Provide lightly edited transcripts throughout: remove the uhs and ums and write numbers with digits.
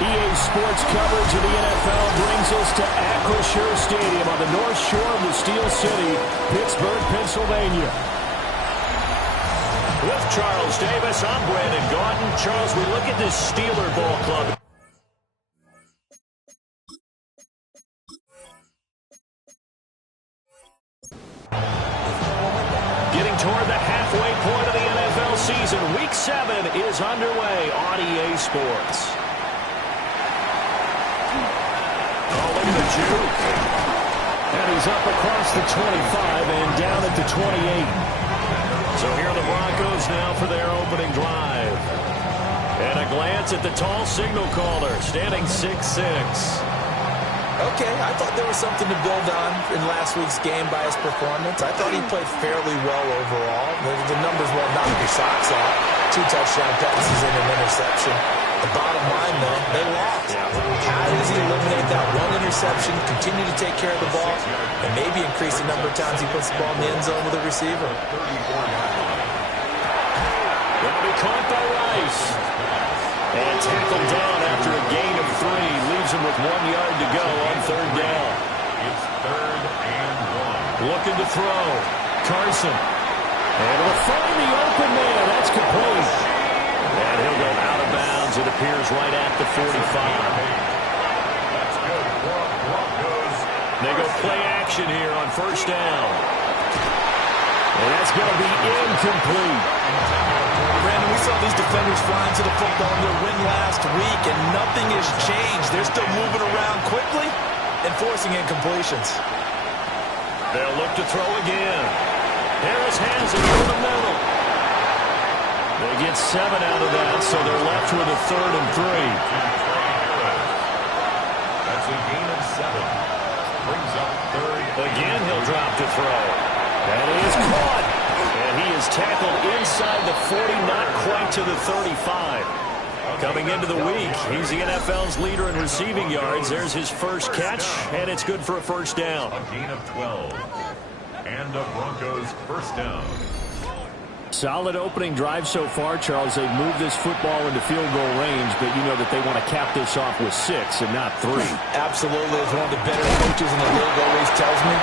EA Sports coverage of the NFL brings us to Acrisure Stadium on the north shore of the Steel City, Pittsburgh, Pennsylvania. With Charles Davis, I'm Brandon Gaudin. Charles, we look at this Steeler ball club. Getting toward the halfway point of the NFL season. Week 7 is underway on EA Sports. Oh, look at the juke. And he's up across the 25 and down at the 28. So here are the Broncos now for their opening drive. And a glance at the tall signal caller, standing 6'6". Okay, I thought there was something to build on in last week's game by his performance. I thought he played fairly well overall. The numbers won't knock your socks off. 2 touchdown passes and an interception. The bottom line, though, they lost. How does he eliminate that one interception, continue to take care of the ball, and maybe increase the number of times he puts the ball in the end zone with a receiver? That'll be caught by Rice. And tackled down after a gain of 3. Leaves him with 1 yard to go on 3rd down. It's 3rd and 1. Looking to throw. Carson. And will find the open man. That's complete. And he'll go out of bounds. It appears right at the 45. That's good for Broncos. They go play action here on 1st down. And that's going to be incomplete. Brandon, we saw these defenders flying to the football in their win last week, and nothing has changed. They're still moving around quickly and forcing incompletions. They'll look to throw again. Harris has it over the middle. They get 7 out of that, so they're left with a 3rd and 3. That's a gain of 7. Brings up 3rd. Again, he'll drop to throw. And he is caught. And he is tackled inside the 40, not quite to the 35. Coming into the week, he's the NFL's leader in receiving yards. There's his first catch, and it's good for a 1st down. A gain of 12. And the Broncos 1st down. Solid opening drive so far, Charles. They've moved this football into field goal range, but you know that they want to cap this off with 6 and not 3. Absolutely. As one of the better coaches in the league always tells me,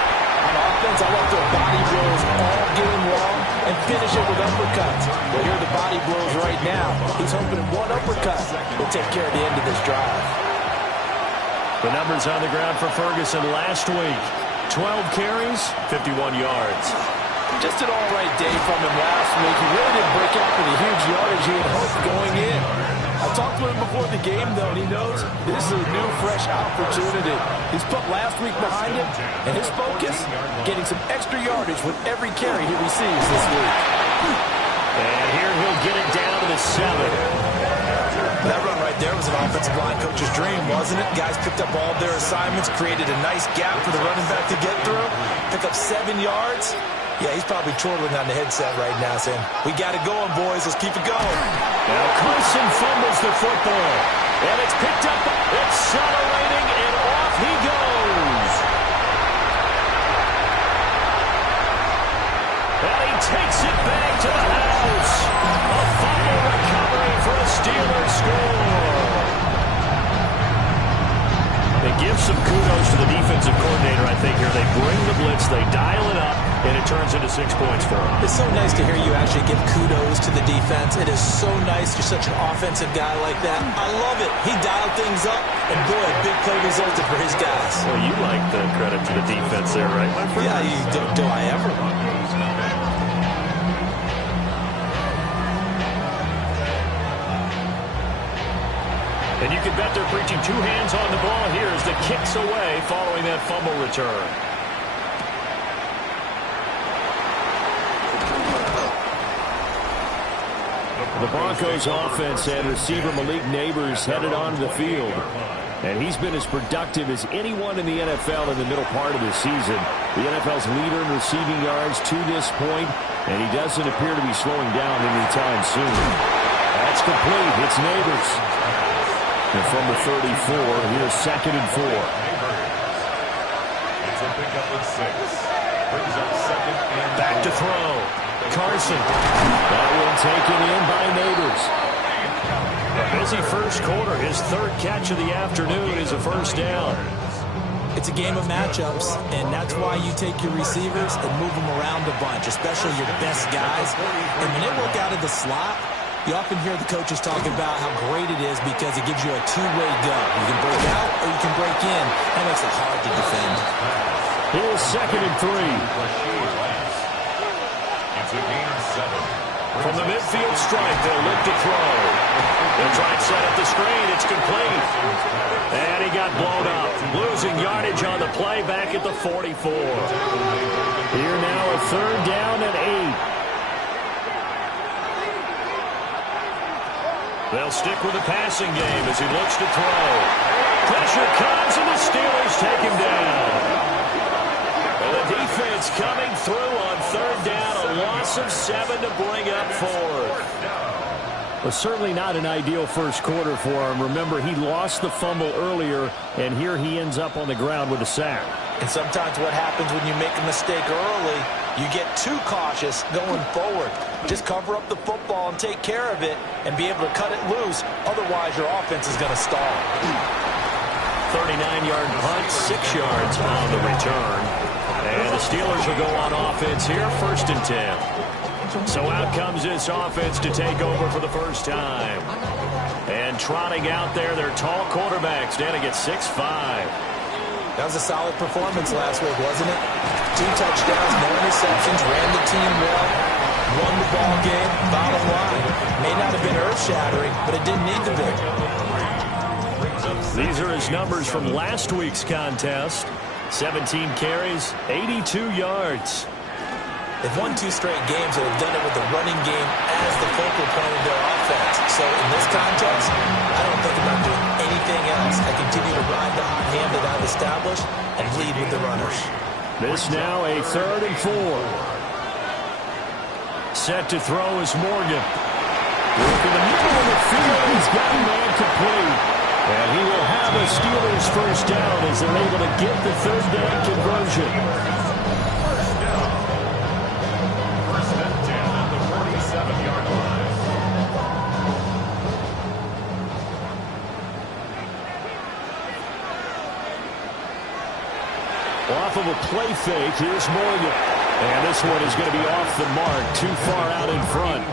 on offense, I like their body blows all game long and finish it with uppercuts. Well, here are the body blows right now. He's hoping that one uppercut will take care of the end of this drive. The numbers on the ground for Ferguson last week. 12 carries, 51 yards. Just an all-right day from him last week. He really didn't break out for the huge yardage he had hoped going in. I talked to him before the game, though, and he knows this is a new, fresh opportunity. He's put last week behind him, and his focus, getting some extra yardage with every carry he receives this week. And here he'll get it down to the 7. That run right there was an offensive line coach's dream, wasn't it? Guys picked up all their assignments, created a nice gap for the running back to get through, pick up 7 yards. Yeah, he's probably chortling on the headset right now saying, we got it going, boys. Let's keep it going. Now Carson fumbles the football. And it's picked up, accelerating, and off he goes. And he takes it back to the house. A fumble recovery for a Steelers score. They give some kudos to the defensive coordinator, I think, here. They bring the blitz, they dial it up, and it turns into 6 points for them. It's so nice to hear you actually give kudos to the defense. It is so nice. You're such an offensive guy like that. I love it. He dialed things up, and boy, a big play resulted for his guys. Well, you like the credit to the defense there, right, my friend? Yeah, do I ever? bet they're preaching two hands on the ball here as the kick's away following that fumble return. The Broncos offense and receiver Malik Neighbors headed onto the field. And he's been as productive as anyone in the NFL in the middle part of the season. The NFL's leader in receiving yards to this point, and he doesn't appear to be slowing down anytime soon. That's complete. It's Neighbors. And from the 34, here's 2nd and 4. It's a pickup of 6. Brings up 2nd and Back to throw. Carson. That one taken in by Neighbors. A busy first quarter. His 3rd catch of the afternoon is a first down. It's a game of matchups, and that's why you take your receivers and move them around a bunch, especially your best guys. And when they work out of the slot, you often hear the coaches talking about how great it is because it gives you a two-way go. You can break out or you can break in. That makes it hard to defend. Here's 2nd and 3. It's a gain of 7. From the midfield stripe, they'll look to throw. They'll try and set up the screen. It's complete. And he got blown up. Losing yardage on the play back at the 44. Here now a 3rd down and 8. They'll stick with the passing game as he looks to throw. Pressure comes and the Steelers take him down. And the defense coming through on 3rd down. A loss of 7 to bring up 4th. Well, certainly not an ideal first quarter for him. Remember, he lost the fumble earlier, and here he ends up on the ground with a sack. And sometimes what happens when you make a mistake early, you get too cautious going forward. Just cover up the football and take care of it and be able to cut it loose. Otherwise, your offense is going to stall. 39-yard punt, 6 yards on the return. And the Steelers will go on offense here, 1st and 10. So out comes this offense to take over for the first time. And trotting out there, their tall quarterback standing at 6'5". That was a solid performance last week, wasn't it? 2 touchdowns, no interceptions, ran the team well, won the ball game. Bottom line, may not have been earth-shattering, but it didn't need to be. These are his numbers from last week's contest. 17 carries, 82 yards. They've won 2 straight games and have done it with the running game as the focal point of their offense. So in this context, I don't think about doing anything else. I continue to ride the hot hand that I've established and lead with the runners. This now a 3rd and 4. Set to throw is Morgan. Work in the middle of the field. He's got a man complete. And he will have a Steelers first down as they're able to get the 3rd down conversion. First and 10 at the 47-yard line. Off of a play fake, here's Morgan. And this one is going to be off the mark, too far out in front.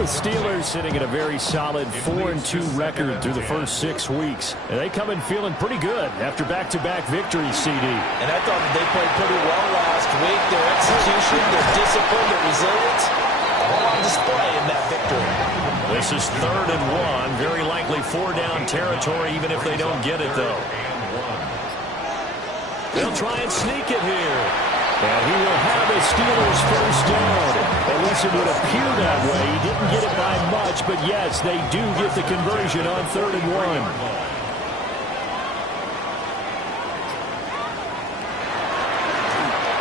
The Steelers sitting at a very solid 4-2 record through the first 6 weeks. And they come in feeling pretty good after back-to-back victories, CD. And I thought that they played pretty well last week. Their execution, their discipline, their resilience, all on display in that victory. This is 3rd and 1. Very likely 4-down territory, even if they don't get it, though. They'll try and sneak it here. And he will have a Steelers first down. At least it would appear that way. He didn't get it by much, but yes, they do get the conversion on 3rd and 1.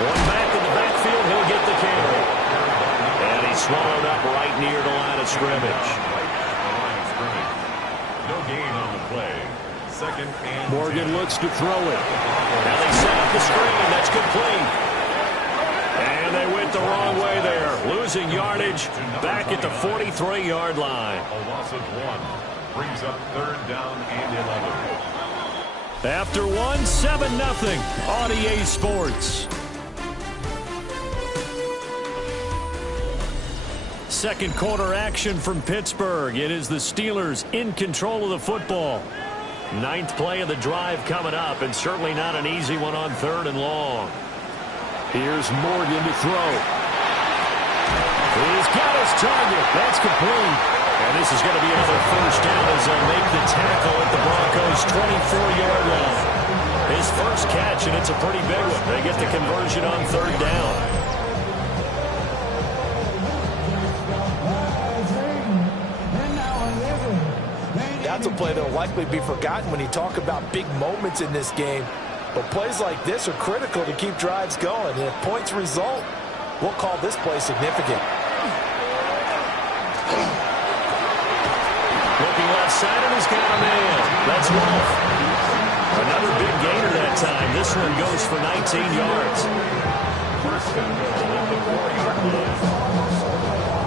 One back in the backfield, he'll get the carry. And he's swallowed up right near the line of scrimmage. No gain on the play. 2nd and Morgan looks to throw it. Now they set up the screen. That's complete. And they went the wrong way there. Losing yardage back at the 43-yard line. a loss of 1. Brings up 3rd down and 11. After 7-0 on EA Sports. Second quarter action from Pittsburgh. It is the Steelers in control of the football. 9th play of the drive coming up, and certainly not an easy one on 3rd and long. Here's Morgan to throw. He's got his target. That's complete. And this is going to be another first down as they'll make the tackle at the Broncos' 24-yard line. His first catch, and it's a pretty big one. They get the conversion on third down. That's a play that will likely be forgotten when you talk about big moments in this game. But plays like this are critical to keep drives going. And if points result, we'll call this play significant. Looking left side, and he's got a man. That's Wolf. Another big gainer that time. This one goes for 19 yards.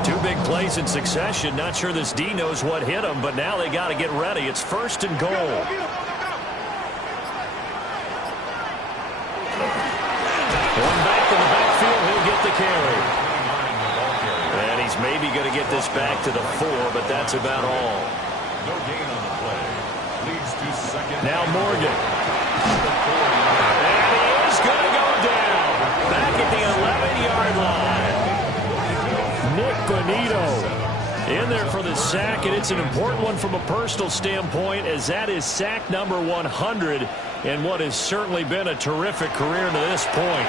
Two big plays in succession. Not sure this D knows what hit him, but now they got to get ready. It's first and goal. One back in the backfield. He'll get the carry. And he's maybe going to get this back to the 4, but that's about all. No gain on the play. Leads to second. Now Morgan. And he is going to go down. Back at the 11-yard line. Nick Bonito in there for the sack, and it's an important one from a personal standpoint, as that is sack number 100 in what has certainly been a terrific career to this point.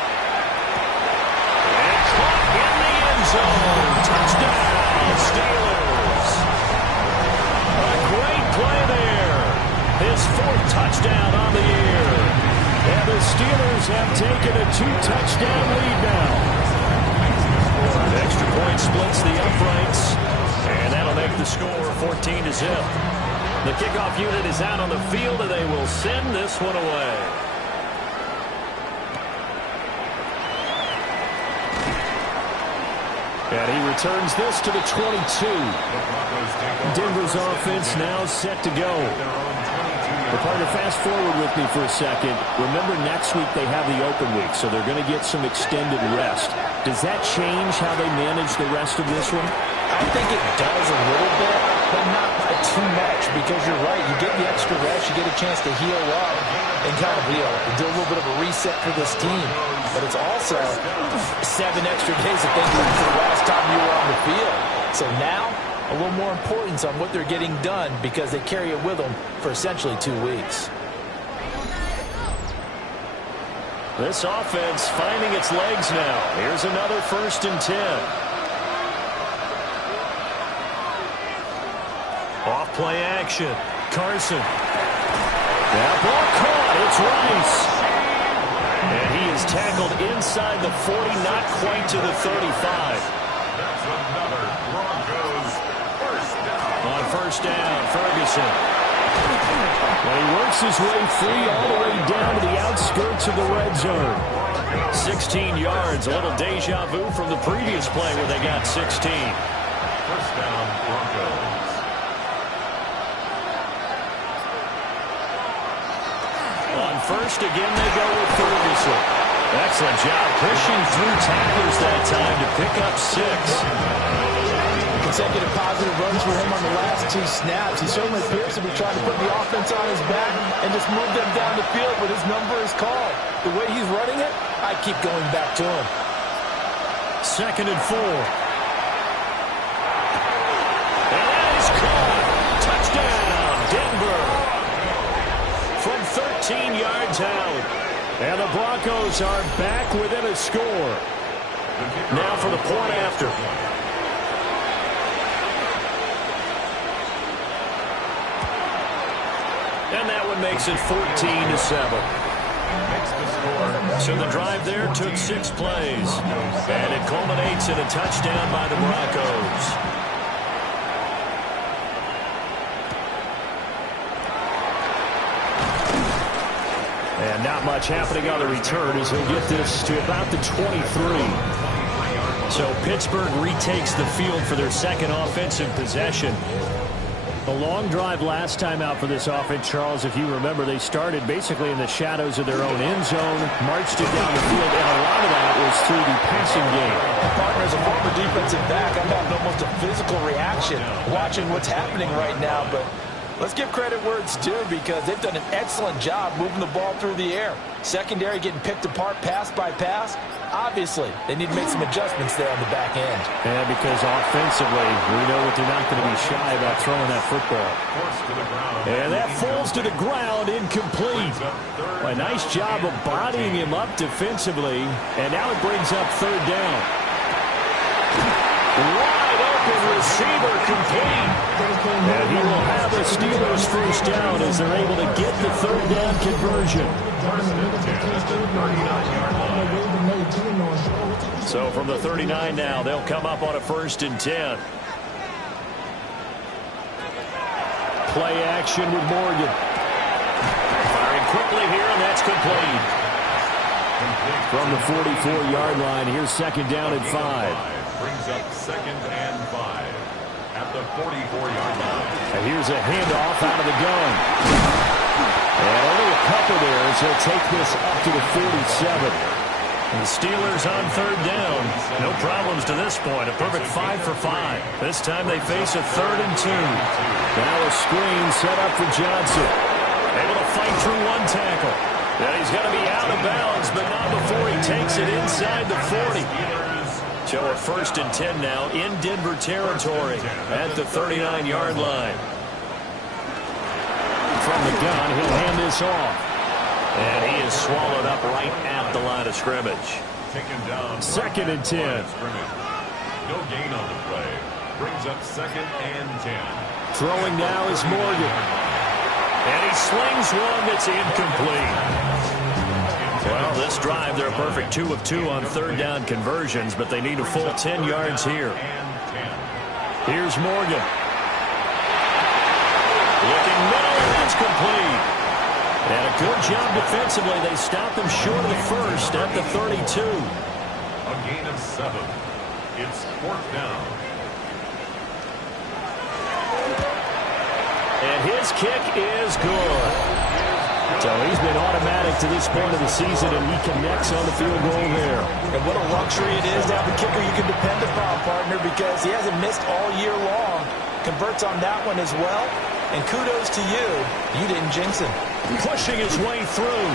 And caught in the end zone. Touchdown, Steelers. A great play there. His 4th touchdown on the year. And the Steelers have taken a 2-touchdown lead now. Extra point splits the uprights, and that'll make the score 14-0. The kickoff unit is out on the field, and they will send this one away. And he returns this to the 22. Denver's offense now set to go. But partner, fast forward with me for a second. Remember, next week they have the open week, so they're going to get some extended rest. Does that change how they manage the rest of this one? I think it does a little bit, but not by too much, because you're right. You get the extra rest, you get a chance to heal up and kind of do a little bit of a reset for this team. But it's also 7 extra days of thinking for the last time you were on the field. So now, a little more importance on what they're getting done, because they carry it with them for essentially 2 weeks. This offense finding its legs now. Here's another 1st and 10. Off play action. Carson. That ball caught. It's Rice. And he is tackled inside the 40, not quite to the 35. That's another Broncos first down. On first down, Ferguson. Well, he works his way free all the way down to the outskirts of the red zone. 16 yards, a little deja vu from the previous play where they got 16. First down, Broncos. On first, again, they go with Ferguson. Excellent job pushing through tacklers that time to pick up 6. Consecutive positive runs for him on the last 2 snaps. He certainly appears to be trying to put the offense on his back and just move them down the field, but his number is called. The way he's running it, I keep going back to him. 2nd and 4. And that is caught. Touchdown, Denver. From 13 yards out. And the Broncos are back within a score. Now for the point after. And that one makes it 14-7. So the drive there took 6 plays. And it culminates in a touchdown by the Broncos. And not much happening on the return as he'll get this to about the 23. So Pittsburgh retakes the field for their second offensive possession. A long drive last time out for this offense, Charles. If you remember, they started basically in the shadows of their own end zone, marched it down the field, and a lot of that was through the passing game. Partner, as a former defensive back, I'm having almost a physical reaction watching what's happening right now, but Let's give credit where it's due because they've done an excellent job moving the ball through the air. Secondary getting picked apart pass by pass. Obviously, they need to make some adjustments there on the back end. Yeah, because offensively, we know that they're not going to be shy about throwing that football. And that falls to the ground, incomplete. A nice job of bodying him up defensively. And now it brings up third down. Wide open receiver complete. And he will have the Steelers first down as they're able to get the third down conversion. So from the 39 now, they'll come up on a 1st and 10. Play action with Morgan. Firing quickly here, and that's complete. From the 44-yard line, here's 2nd down and 5. Brings up 2nd and 5 at the 44-yard line. And here's a handoff out of the gun. And only a couple there as he'll take this up to the 47. And the Steelers on 3rd down. No problems to this point. A perfect 5 for 5. This time they face a 3rd and 2. Now a screen set up for Johnson. Able to fight through one tackle. And he's going to be out of bounds, but not before he takes it inside the 40. So a 1st and 10 now in Denver territory at the 39-yard line. From the gun, he'll hand this off. And he is swallowed up right at the line of scrimmage. Taken down. 2nd and 10. No gain on the play. Brings up 2nd and 10. Throwing now is Morgan. And he slings one that's incomplete. Well, this drive, they're a perfect 2 of 2 on 3rd down conversions, but they need a full 10 yards here. Here's Morgan. Looking middle, and that's complete. And a good job defensively. They stopped him short of the 1st at the 32. A gain of 7. It's 4th down. And his kick is good. So he's been automatic to this point of the season, and he connects on the field goal there. And what a luxury it is to have a kicker you can depend upon, partner, because he hasn't missed all year long. Converts on that one as well. And kudos to you. You didn't jinx him. Pushing his way through.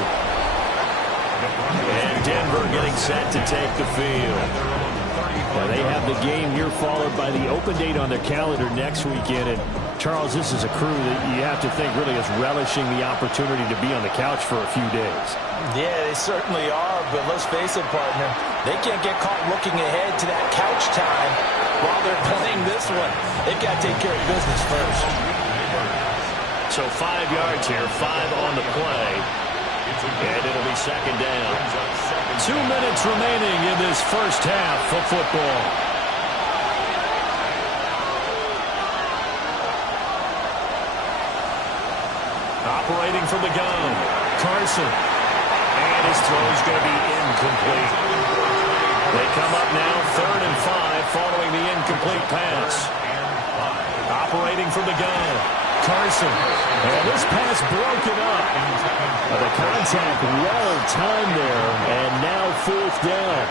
And Denver getting set to take the field. Now they have the game here followed by the open date on their calendar next weekend. And Charles, this is a crew that you have to think really is relishing the opportunity to be on the couch for a few days. Yeah, they certainly are. But let's face it, partner. They can't get caught looking ahead to that couch time while they're playing this one. They've got to take care of business first. So 5 yards here, 5 on the play. And it'll be 2nd down. 2 minutes remaining in this first half of football. Operating from the gun, Carson. And his throw's going to be incomplete. They come up now 3rd and 5 following the incomplete pass. Operating from the gun, Carson. And this pass broken up. The contact well timed there. And now 4th down.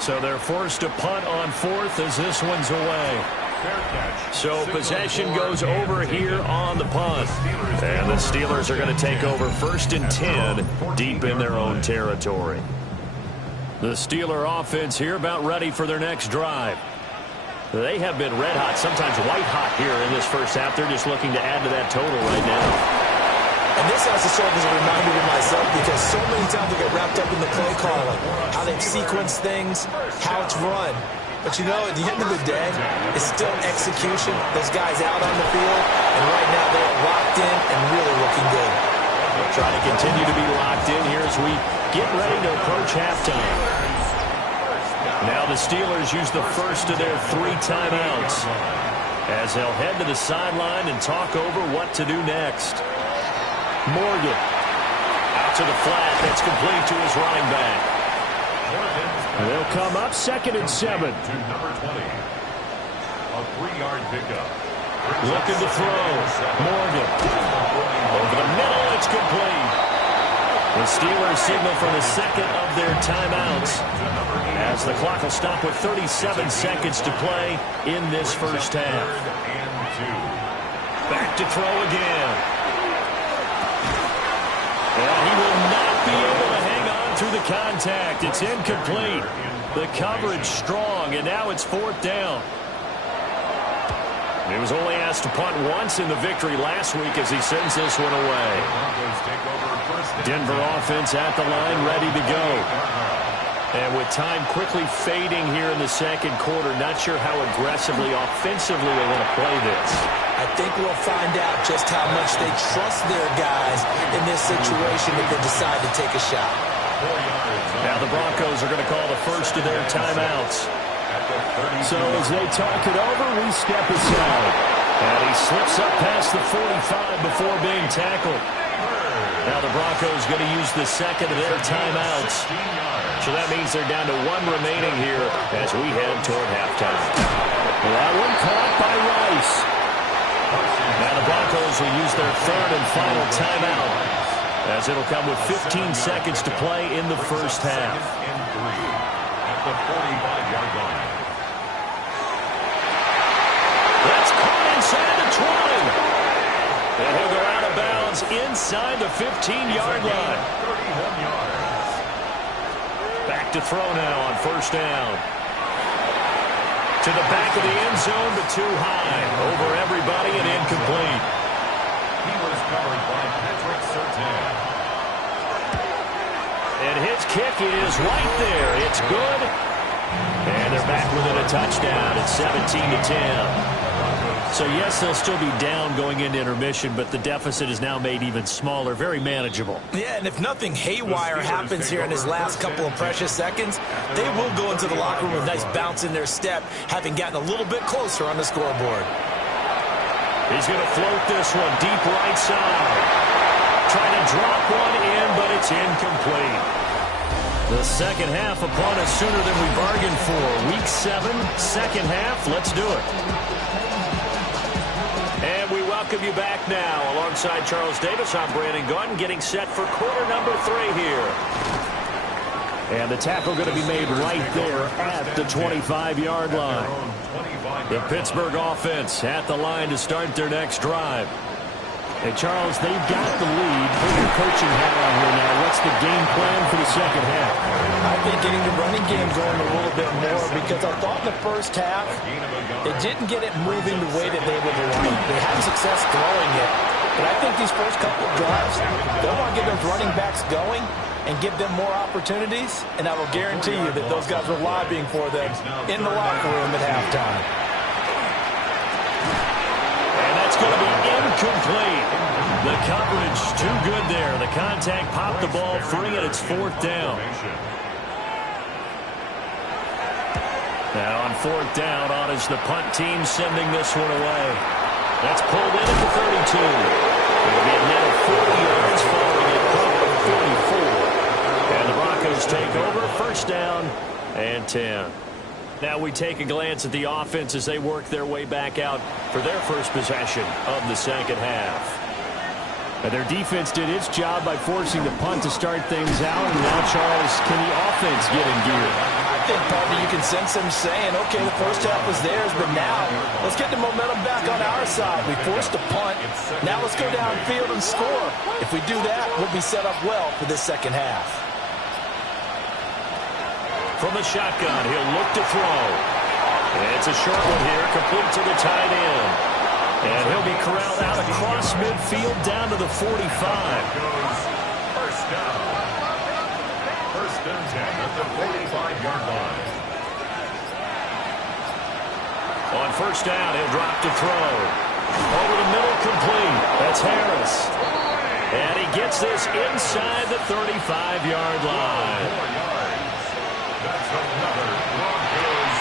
So they're forced to punt on 4th as this one's away. So possession goes over here on the punt. And the Steelers are going to take over 1st and 10 deep in their own territory. The Steeler offense here about ready for their next drive. They have been red hot, sometimes white hot here in this first half. They're just looking to add to that total right now. And this has to serve as a reminder to myself because so many times we get wrapped up in the play calling, how they've sequenced things, how it's run. But you know, at the end of the day, it's still execution. Those guys out on the field, and right now they're locked in and really looking good. We'll try to continue to be locked in here as we get ready to approach halftime. Now the Steelers use the first of their 3 timeouts as they'll head to the sideline and talk over what to do next. Morgan out to the flat. That's complete to his running back. And they'll come up 2nd and 7. To number 20. A 3-yard pickup. Looking to throw. Morgan. Over the middle, it's complete. The Steelers signal for the 2nd of their timeouts as the clock will stop with 37 seconds to play in this first half. Back to throw again. And he will not be able to hang on through the contact. It's incomplete. The coverage strong, and now it's 4th down. He was only asked to punt once in the victory last week as he sends this one away. Denver offense at the line, ready to go. And with time quickly fading here in the second quarter, not sure how aggressively, offensively they want to play this. I think we'll find out just how much they trust their guys in this situation if they decide to take a shot. Now the Broncos are going to call the first of their timeouts. So as they talk it over, we step aside. And he slips up past the 45 before being tackled. Now the Broncos going to use the second of their timeouts. So that means they're down to 1 remaining here as we head toward halftime. That one caught by Rice. Now the Broncos will use their 3rd and final timeout as it'll come with 15 seconds to play in the first half. At the 45-yard line. That's caught inside the 20. And he'll go out of bounds inside the 15-yard line. 31 yards. Back to throw now on 1st down. To the back of the end zone, but too high. Over everybody and incomplete. He was covered by Patrick Surtain. And his kick is right there. It's good. And they're back within a touchdown. It's 17-10. So, yes, they'll still be down going into intermission, but the deficit is now made even smaller, very manageable. Yeah, and if nothing haywire happens here in his last couple of precious seconds, they will go into the locker room with a nice bounce in their step, having gotten a little bit closer on the scoreboard. He's going to float this one deep right side. Trying to drop one in, but it's incomplete. The second half upon us sooner than we bargained for. Week 7, second half. Let's do it. And we welcome you back now. Alongside Charles Davis, I'm Brandon Gunn, getting set for quarter number 3 here. And the tackle going to be made right there at the 25-yard line. The Pittsburgh offense at the line to start their next drive. Hey, Charles, they've got the lead. Put your coaching hat on here now. What's the game plan for the second half? I think getting the running game going a little bit more because I thought in the first half they didn't get it moving the way that they would like. They had success throwing it, but I think these first couple of drives, they want to get those running backs going and give them more opportunities, and I will guarantee you that those guys were lobbying for them in the locker room at halftime. And that's going to be incomplete. The coverage too good there. The contact popped the ball free, and it's 4th down. Now on 4th down, on is the punt team sending this one away. That's pulled in at the 32. It'll be a net of 40 yards following a punt of 44. And the Broncos take over, 1st down and 10. Now we take a glance at the offense as they work their way back out for their first possession of the second half. And their defense did its job by forcing the punt to start things out. And now, Charles, can the offense get in gear? I think, partner, you can sense them saying, okay, the first half was theirs, but now let's get the momentum back on our side. We forced a punt. Now let's go downfield and score. If we do that, we'll be set up well for this second half. From the shotgun, he'll look to throw. It's a short one here, complete to the tight end. And he'll be corralled out across midfield down to the 45. First down. 1st and 10 at the 45-yard line. On 1st down, he'll drop to throw. Over the middle, complete. That's Harris. And he gets this inside the 35-yard line. 4 yards. That's another Broncos.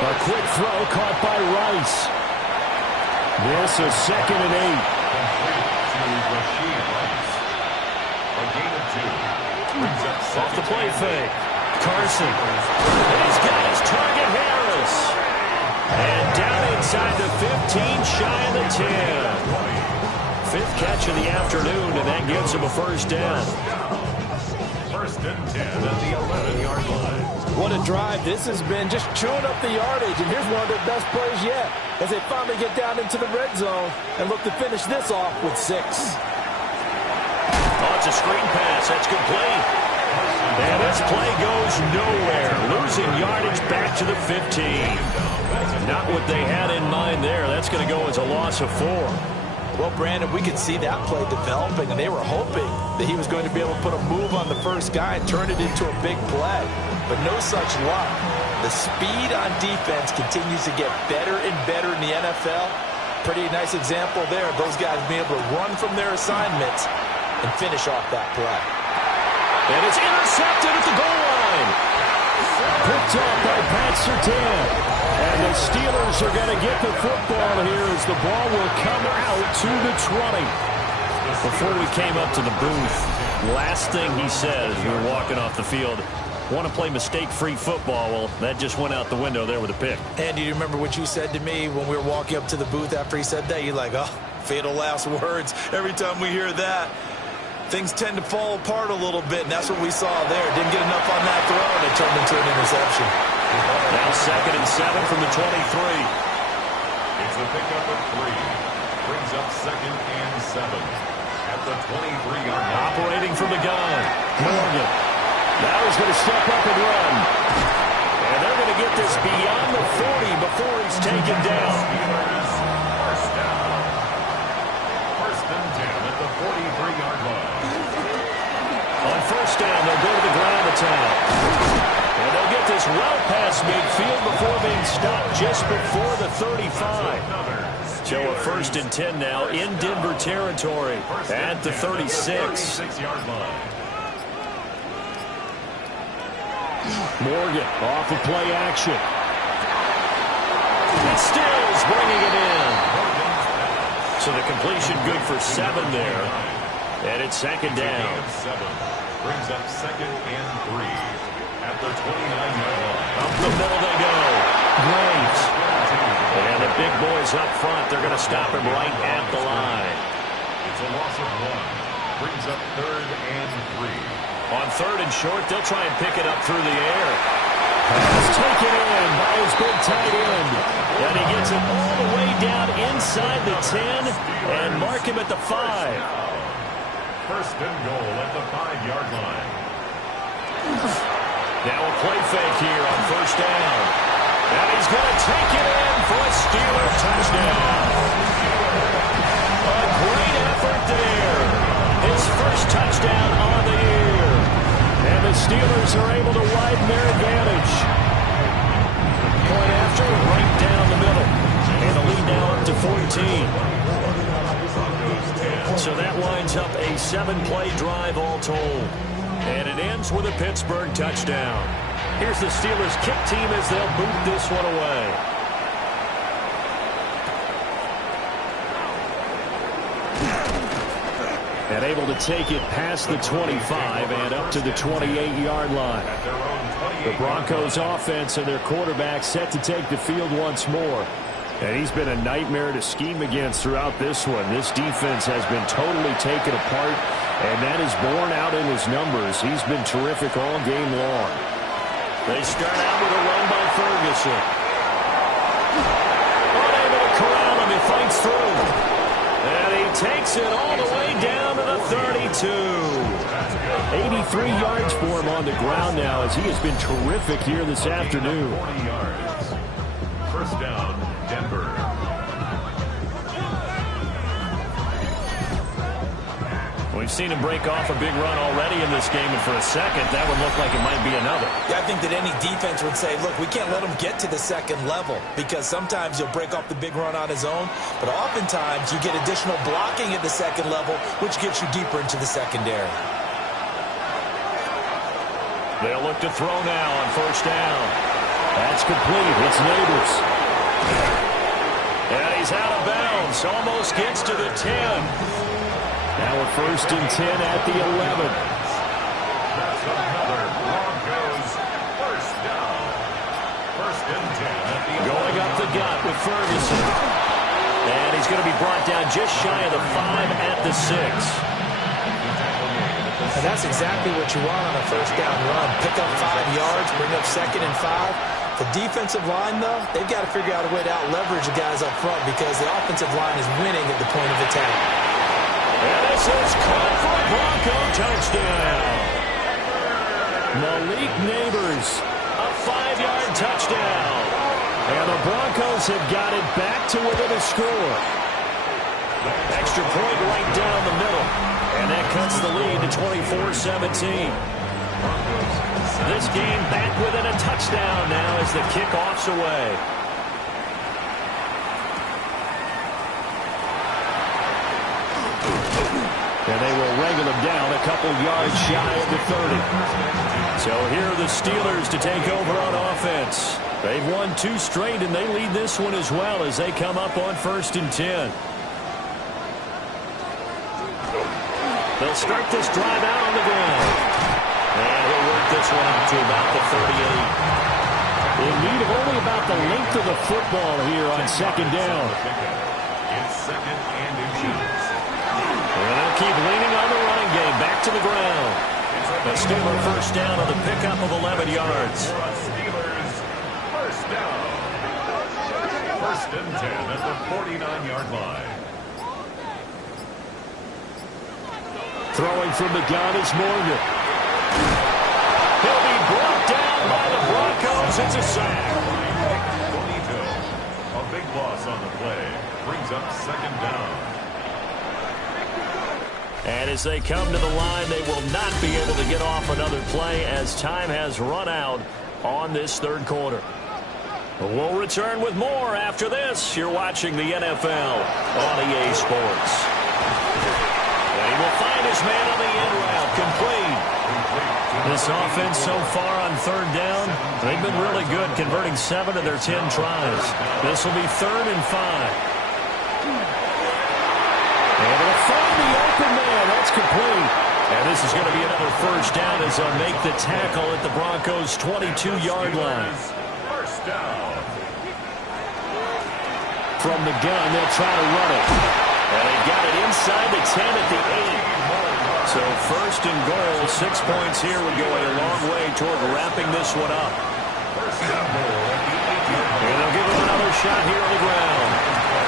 A quick throw caught by Rice. This is 2nd and 8. Complete to Rashid Rice. A gain of 2. Brings up Off the play fake. Carson. And he's got his target, Harris. And down inside the 15, shy of the 10. 5th catch of the afternoon, and that gives him a 1st down. 1st and 10 at the 11-yard line. What a drive this has been, just chewing up the yardage, and here's one of their best plays yet. as they finally get down into the red zone and look to finish this off with 6. Oh, it's a screen pass. That's complete. And this play goes nowhere. Losing yardage back to the 15. Not what they had in mind there. That's going to go as a loss of 4. Well, Brandon, we could see that play developing, and they were hoping that he was going to be able to put a move on the first guy and turn it into a big play. But no such luck. The speed on defense continues to get better and better in the NFL. Pretty nice example there of those guys being able to run from their assignments and finish off that play. And it's intercepted at the goal line. Picked up by Pat Surtain. And the Steelers are going to get the football here as the ball will come out to the 20. Before we came up to the booth, last thing he said as we were walking off the field, want to play mistake-free football. Well, that just went out the window there with a pick. And do you remember what you said to me when we were walking up to the booth after he said that? You're like, oh, fatal last words. Every time we hear that, things tend to fall apart a little bit, and that's what we saw there. Didn't get enough on that throw, and it turned into an interception. Now 2nd and 7 from the 23. It's a pickup of 3. Brings up 2nd and 7 at the 23-yard line. Operating from the gun, Morgan. Now he's going to step up and run. And they're going to get this beyond the 40 before he's taken down. First down. 1st and 10 at the 43-yard line. On 1st down, they'll go to the ground attack. And they'll get this well past midfield before being stopped just before the 35. So a 1st and 10 now in Denver territory at the 36. Morgan off of play action. And Stills bringing it in. So the completion good for 7 there. And it's 2nd down. Brings up 2nd and 3 at the 29-yard line. Up the middle they go. Graves. And the big boys up front, they're going to stop him right at the line. It's a loss of 1. Brings up 3rd and 3. On 3rd and short, they'll try and pick it up through the air. Pass taken in by his big tight end. And he gets it all the way down inside the 10 and mark him at the 5. 1st and goal at the 5-yard line. Now a play fake here on 1st down. And he's going to take it in for a Steeler touchdown. A great effort there. His first touchdown on the year. And the Steelers are able to widen their advantage. Point after, right down the middle. And the lead now up to 14. So that winds up a 7-play drive all told. And it ends with a Pittsburgh touchdown. Here's the Steelers kick team as they'll boot this one away. And able to take it past the 25 and up to the 28-yard line. The Broncos offense and their quarterback set to take the field once more. And he's been a nightmare to scheme against throughout this one. This defense has been totally taken apart, and that is borne out in his numbers. He's been terrific all game long. They start out with a run by Ferguson. Unable to corral him, he fights through. And he takes it all the way down to the 32. 83 yards for him on the ground now as he has been terrific here this afternoon. 40 yards. 1st down, Denver. We've seen him break off a big run already in this game, and for a second, that would look like it might be another. Yeah, I think that any defense would say, look, we can't let him get to the 2nd level because sometimes he'll break off the big run on his own, but oftentimes you get additional blocking at the 2nd level, which gets you deeper into the secondary. They'll look to throw now on 1st down. That's complete. It's Neighbors. And he's out of bounds. Almost gets to the 10. Now a 1st and 10 at the 11. That's another Broncos 1st down. 1st and 10 at the 11. Going up the gut with Ferguson. And he's going to be brought down just shy of the 5 at the 6. And that's exactly what you want on a 1st down run. Pick up 5 yards, bring up 2nd and 5. The defensive line, though, they've got to figure out a way to out-leverage the guys up front because the offensive line is winning at the point of attack. And this is caught for a Bronco touchdown. Malik Neighbors, a 5-yard touchdown. And the Broncos have got it back to within a score. Extra point right down the middle. And that cuts the lead to 24-17. This game back within a touchdown now as the kickoff's away. And they will wrangle them down a couple yards shy of the 30. So here are the Steelers to take over on offense. They've won 2 straight, and they lead this one as well as they come up on 1st and 10. They'll start this drive out on the ground. And he'll work this one up to about the 38. In need of only about the length of the football here on 2nd down. It's 2nd and inches. And they'll keep leaning on the running game. Back to the ground. A Steeler first down on the pickup of 11 yards. Steelers first down. 1st and 10 at the 49-yard line. Throwing from the gun is Morgan. He'll be brought down by the Broncos. It's a sack. Bonito, a big loss on the play. Brings up 2nd down. And as they come to the line, they will not be able to get off another play as time has run out on this 3rd quarter. We'll return with more after this. You're watching the NFL on EA Sports. And he will find his man on the end route, complete. This offense so far on 3rd down, they've been really good, converting 7 of their 10 tries. This will be 3rd and 5. And they'll find the open man. That's complete. And this is going to be another first down as they'll make the tackle at the Broncos' 22-yard line. First down. From the gun, they'll try to run it. And they got it inside the 10 at the 8. So 1st and goal, 6 points here would go a long way toward wrapping this one up. And they'll give him another shot here on the ground.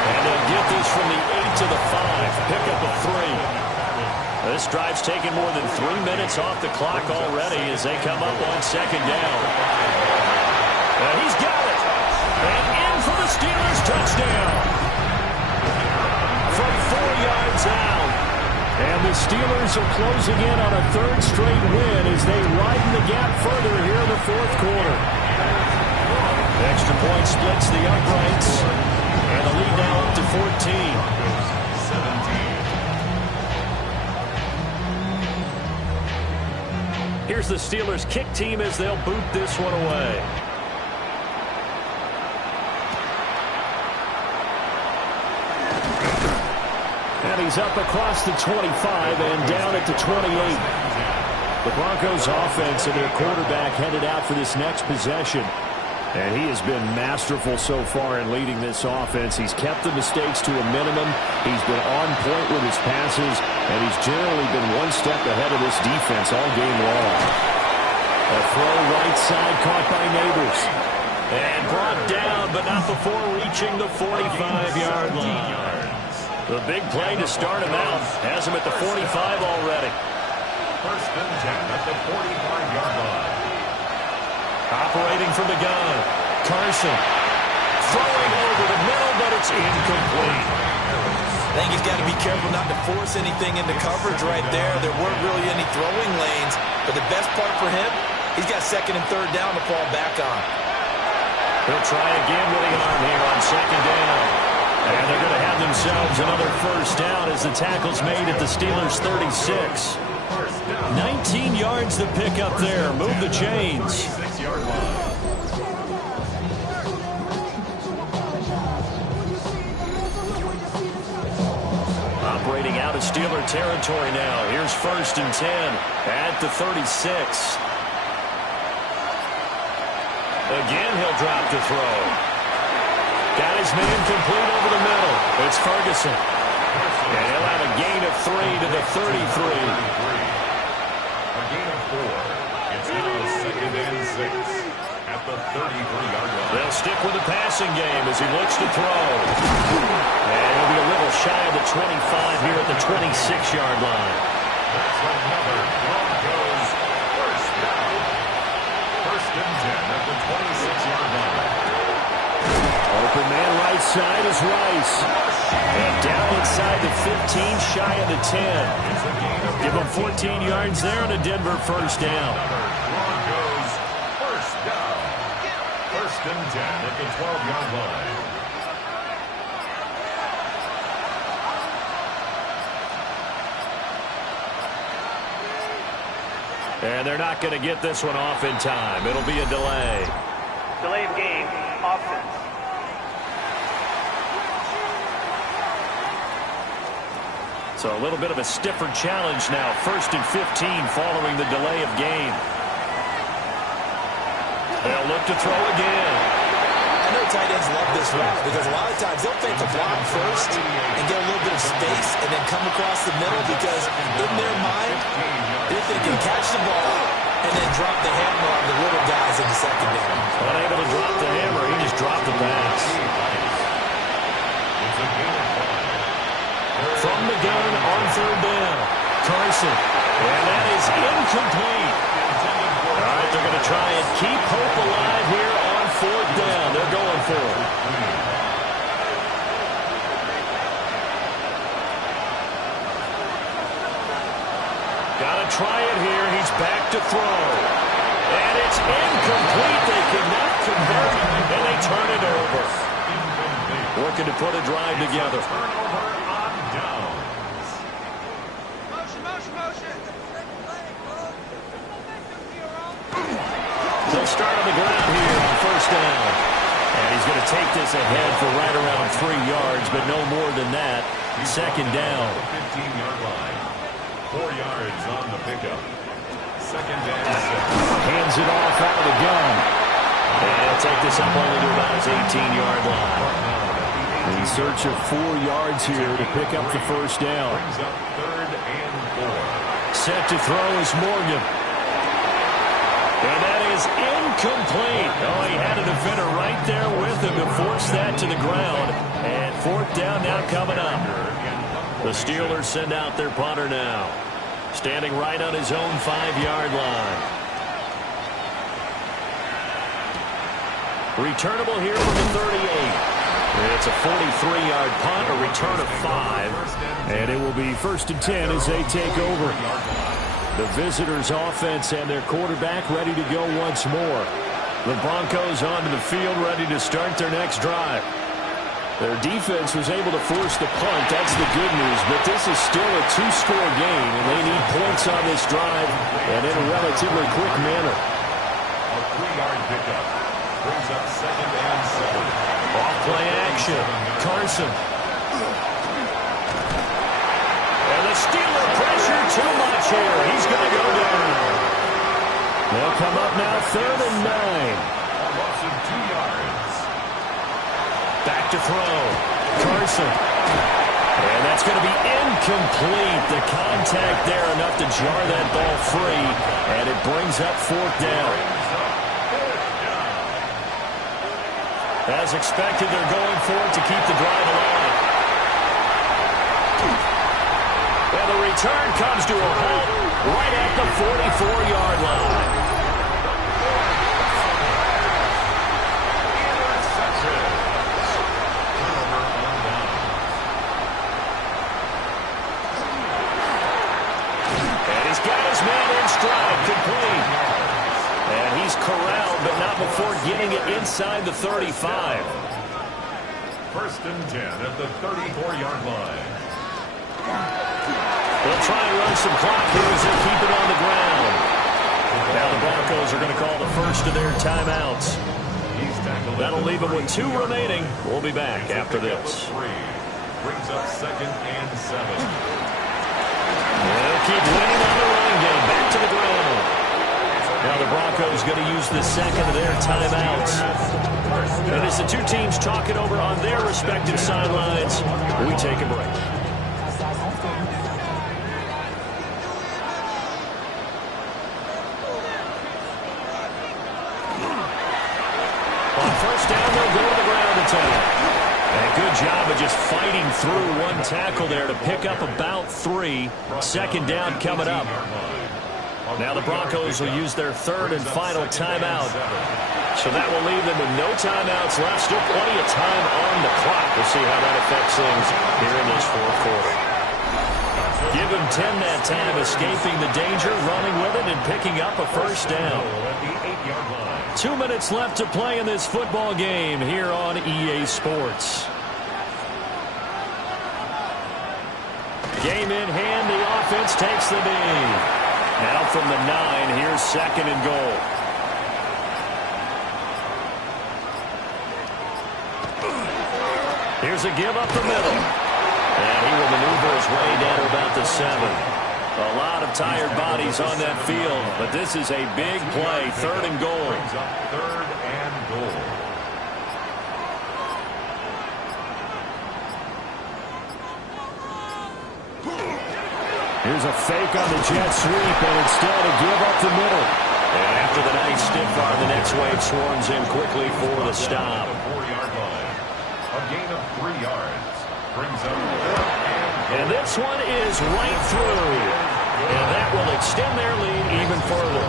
And they'll get this from the 8 to the 5. Pick up a 3. This drive's taken more than 3 minutes off the clock already as they come up on 2nd down. And he's got it. And in for the Steelers touchdown. From 4 yards out. And the Steelers are closing in on a 3rd straight win as they widen the gap further here in the 4th quarter. The extra point splits the uprights. And the lead now up to 14. 17. Here's the Steelers kick team as they'll boot this one away. And he's up across the 25 and down at the 28. The Broncos offense and their quarterback headed out for this next possession. And he has been masterful so far in leading this offense. He's kept the mistakes to a minimum. He's been on point with his passes. And he's generally been one step ahead of this defense all game long. A throw right side caught by Neighbors. And brought down, but not before reaching the 45-yard line. The big play to start him out. Has him at the 45 already. 1st and 10 at the 45-yard line. Operating from the gun. Carson. Throwing over the middle, but it's incomplete. I think he's got to be careful not to force anything into coverage right there. There weren't really any throwing lanes. But the best part for him, he's got 2nd and 3rd down to fall back on. He'll try again with the arm here on 2nd down. And they're going to have themselves another first down as the tackle's made at the Steelers' 36. 19 yards to pick up there. Move the chains. Operating out of Steeler territory now. Here's 1st and 10 at the 36. Again, he'll drop the throw. Got his man complete over the middle. It's Ferguson. And he'll have a gain of 3 to the 33. A gain of 4. It's now 2nd and 6 at the 33-yard line. They'll stick with the passing game as he looks to throw. And he'll be a little shy of the 25 here at the 26-yard line. That's another Broncos first down. First and 10 at the 26-yard line. Open man right side is Rice. And down inside the 15, shy of the 10. Give him 14 yards there and a Denver first down. Broncos first down. First and 10 at the 12-yard line. And they're not going to get this one off in time. It'll be a delay. Delay of game, offense. So a little bit of a stiffer challenge now. First and 15 following the delay of game. They'll look to throw again. I know tight ends love this route because a lot of times they'll fake a block first and get a little bit of space and then come across the middle because in their mind, they're thinking catch the ball and then drop the hammer on the little guys in the secondary. Unable to drop the hammer, he just dropped the pass. From the gun on third down, Carson. And that is incomplete. All right, they're going to try and keep hope alive here on fourth down. They're going for it. Got to try it here. He's back to throw. And it's incomplete. They cannot convert, and they turn it over. Working to put a drive together. They'll start on the ground here on first down. And he's going to take this ahead for right around 3 yards, but no more than that. Second down. 15-yard line. 4 yards on the pickup. Second and 6. Hands it off out of the gun. And he'll take this up only to about his 18-yard line. In search of 4 yards here to pick up the first down. Brings up third and 4. Set to throw is Morgan. And that is incomplete. Oh, he had a defender right there with him to force that to the ground. And fourth down now coming up. The Steelers send out their punter now. Standing right on his own 5-yard line. Returnable here from the 38. It's a 43-yard punt, a return of 5. And it will be first and 10 as they take over. The visitors' offense and their quarterback ready to go once more. The Broncos onto the field ready to start their next drive. Their defense was able to force the punt. That's the good news. But this is still a 2-score game, and they need points on this drive and in a relatively quick manner. A 3-yard pickup. Brings up second and 7. Off-play action. Carson. And the Steeler pressure too much here. He's going to go down. They'll come up now third and 9. A loss of 2 yards. Back to throw. Carson. And that's going to be incomplete. The contact there enough to jar that ball free. And it brings up fourth down. As expected, they're going for it to keep the drive alive. And the return comes to a halt right at the 44-yard line. And he's got his man in stride, complete. And he's corralled, but not before getting it inside the 35. First and 10 at the 34-yard line. They'll try and run some clock here as they keep it on the ground. Now the Broncos are going to call the first of their timeouts. That'll leave them with 2 remaining. We'll be back after this. 3. Brings up second and 7. They'll keep winning on the running game. Back to the ground. Now the Broncos going to use the second of their timeouts. And as the 2 teams talk it over on their respective sidelines, we take a break. job of just fighting through one tackle there to pick up about 3. Second down coming up. Now the Broncos will use their third and final timeout. So that will leave them with no timeouts left. Still plenty of time on the clock. We'll see how that affects things here in this fourth quarter. Give him 10 that time, escaping the danger, running with it, and picking up a first down. 2 minutes left to play in this football game here on EA Sports. Game in hand, the offense takes the knee. Now from the 9, here's second and goal. Here's a give up the middle. And he will maneuver his way down to about the 7. A lot of tired bodies on that field, but this is a big play, third and goal. Third and goal. Here's a fake on the jet sweep, and instead a give up the middle. And after the nice stiff arm, the next wave swarms in quickly for the stop. The 4-yard line. A gain of 3 yards. Brings up and this one is right through. And that will extend their lead even further.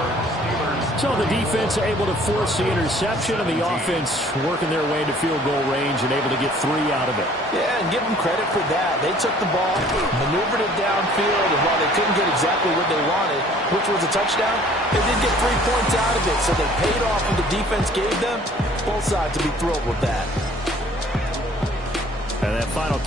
So the defense able to force the interception, and the offense working their way into field goal range and able to get 3 out of it. Yeah, and give them credit for that. They took the ball, maneuvered it downfield, and while they couldn't get exactly what they wanted, which was a touchdown, they did get 3 points out of it. So they paid off what the defense gave them. Both sides to be thrilled with that. And that final